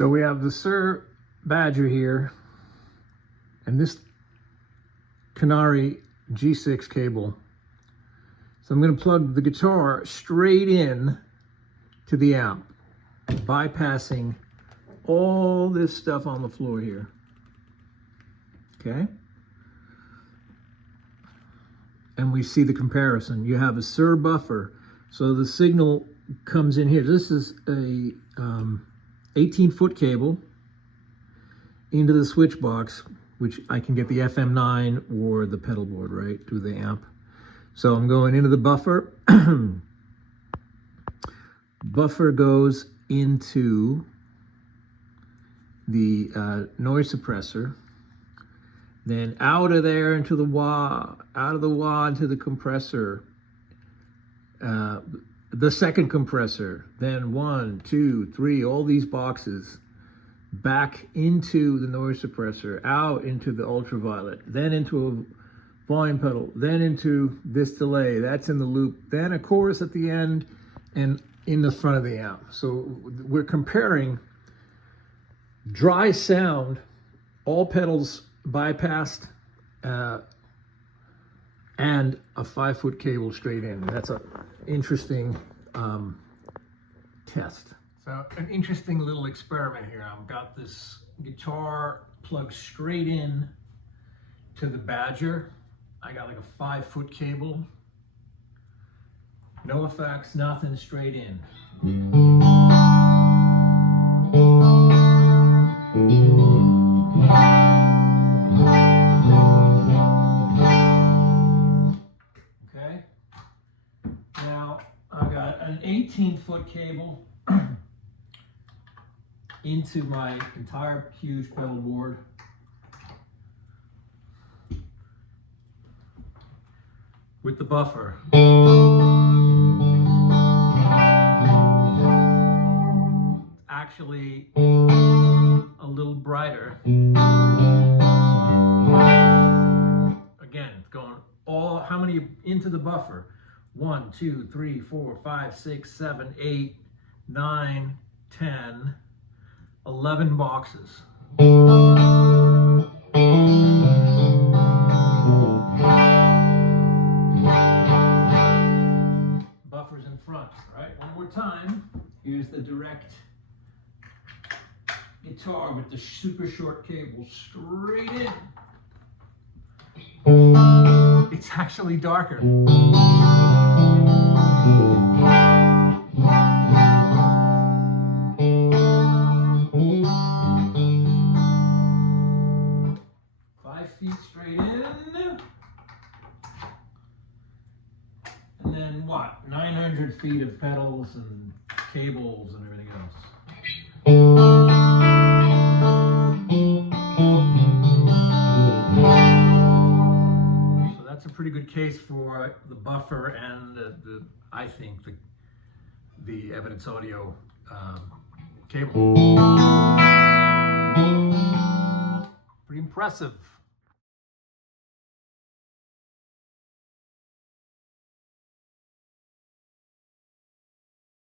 So we have the Suhr Badger here, and this Canary G6 cable. So I'm going to plug the guitar straight in to the amp, bypassing all this stuff on the floor here. Okay? And we see the comparison. You have a Suhr Buffer, so the signal comes in here. This is a 18-foot cable into the switch box, which I can get the FM9 or the pedal board right through the amp. So I'm going into the buffer. Buffer goes into the noise suppressor, then out of there into the wah, out of the wah into the compressor, the second compressor, then 1, 2, 3, all these boxes, back into the noise suppressor, out into the ultraviolet, then into a volume pedal, then into this delay, that's in the loop, then a chorus at the end, and in the front of the amp. So we're comparing dry sound, all pedals bypassed, and a 5-foot cable straight in. That's an interesting test. So an interesting little experiment here. I've got this guitar plugged straight in to the Badger. I got like a 5-foot cable. No effects, nothing, straight in. Okay. Now I got an 18-foot cable into my entire huge pedal board. With the buffer. Actually a little brighter. Again, it's going all, how many into the buffer? 1, 2, 3, 4, 5, 6, 7, 8, 9, 10, 11 boxes. Buffers in front, right? One more time. Here's the direct guitar with the super short cable straight in. It's actually darker. Straight in, and then what? 900 feet of pedals and cables and everything else. So that's a pretty good case for the buffer and I think the evidence audio cable. Pretty impressive.